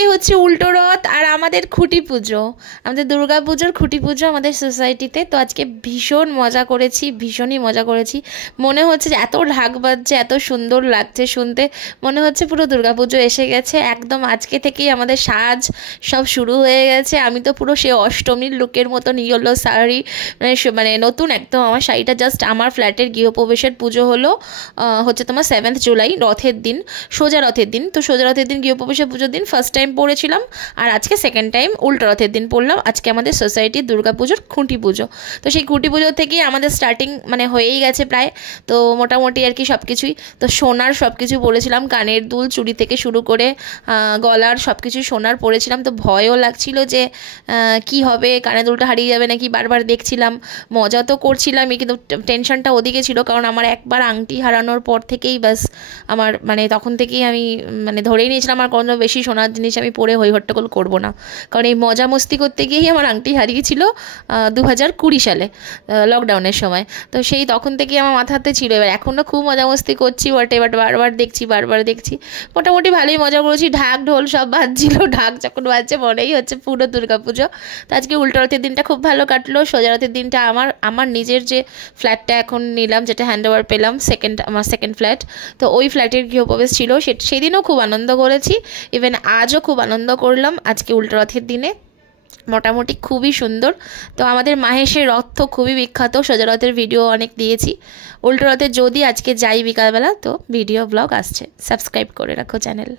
আজকে হচ্ছে উল্টো রথ আর আমাদের খুঁটি পুজো, আমাদের দুর্গা পুজোর খুঁটি পুজো আমাদের সোসাইটিতে। তো আজকে ভীষণ মজা করেছি, ভীষণই মজা করেছি। মনে হচ্ছে যে এত ঢাক বাজছে, এত সুন্দর লাগছে শুনতে, মনে হচ্ছে পুরো দুর্গা পুজো এসে গেছে একদম। আজকে থেকেই আমাদের সাজ সব শুরু হয়ে গেছে। আমি তো পুরো সে অষ্টমীর লুকের মতন ইয়েলো শাড়ি, মানে নতুন একদম। আমার শাড়িটা জাস্ট আমার ফ্ল্যাটের গৃহপ্রবেশের পুজো হলো হচ্ছে তোমার 7 জুলাই, রথের দিন, সোজা রথের দিন। তো সোজা রথের দিন গৃহপ্রবেশের পুজোর দিন ফার্স্ট টাইম পড়েছিলাম, আর আজকে সেকেন্ড টাইম উল্টো রথের দিন পড়লাম। আজকে আমাদের সোসাইটির দুর্গা পুজোর খুঁটি পুজো। তো সেই খুঁটি পুজো থেকেই আমাদের স্টার্টিং মানে হয়েই গেছে প্রায়। তো মোটামুটি আর কি সব কিছুই তো সোনার সব কিছু পরেছিলাম, কানের দুল, চুড়ি থেকে শুরু করে গলার সব কিছু সোনার পরেছিলাম। তো ভয়ও লাগছিল যে কি হবে, কানের দুলটা হারিয়ে যাবে নাকি, বারবার দেখছিলাম। মজা তো করছিলামই, কিন্তু টেনশনটা ওদিকে ছিল, কারণ আমার একবার আংটি হারানোর পর থেকেই ব্যাস আমার মানে তখন থেকেই আমি মানে ধরেই নিয়েছিলাম আর কোনো বেশি সোনার জিনিস আমি পরে হই হট্টগোল করবো না। কারণ এই মজা মস্তি করতে গিয়েই আমার আংটি হারিয়েছিল 2020 সালে লকডাউনের সময়। তো সেই তখন থেকেই আমার মাথাতে ছিল। এবার এখনও খুব মজা মস্তি করছি, এবার বারবার দেখছি। মোটামুটি ভালোই মজা করেছি। ঢাক ঢোল সব বাজছিল, ঢাক যখন বাজছে মনেই হচ্ছে পুরো দুর্গাপুজো। তো আজকে উল্টো রথের দিনটা খুব ভালো কাটলো। সোজা রথের দিনটা আমার নিজের যে ফ্ল্যাটটা এখন নিলাম, যেটা হ্যান্ড ওভার পেলাম, আমার সেকেন্ড ফ্ল্যাট, তো ওই ফ্ল্যাটের গৃহপ্রবেশ ছিল, সেদিনও খুব আনন্দ করেছি। ইভেন আজও খুব আনন্দ করলাম আজকে উল্টো রথের দিনে, মোটামুটি খুবই সুন্দর। তো আমাদের মাহেশের রথ তো খুবই বিখ্যাত, সোজা রথের ভিডিও অনেক দিয়েছি। উল্টো রথে যদি আজকে যাই বিকালবেলা, তো ভিডিও ব্লগ আসছে, সাবস্ক্রাইব করে রাখো চ্যানেল।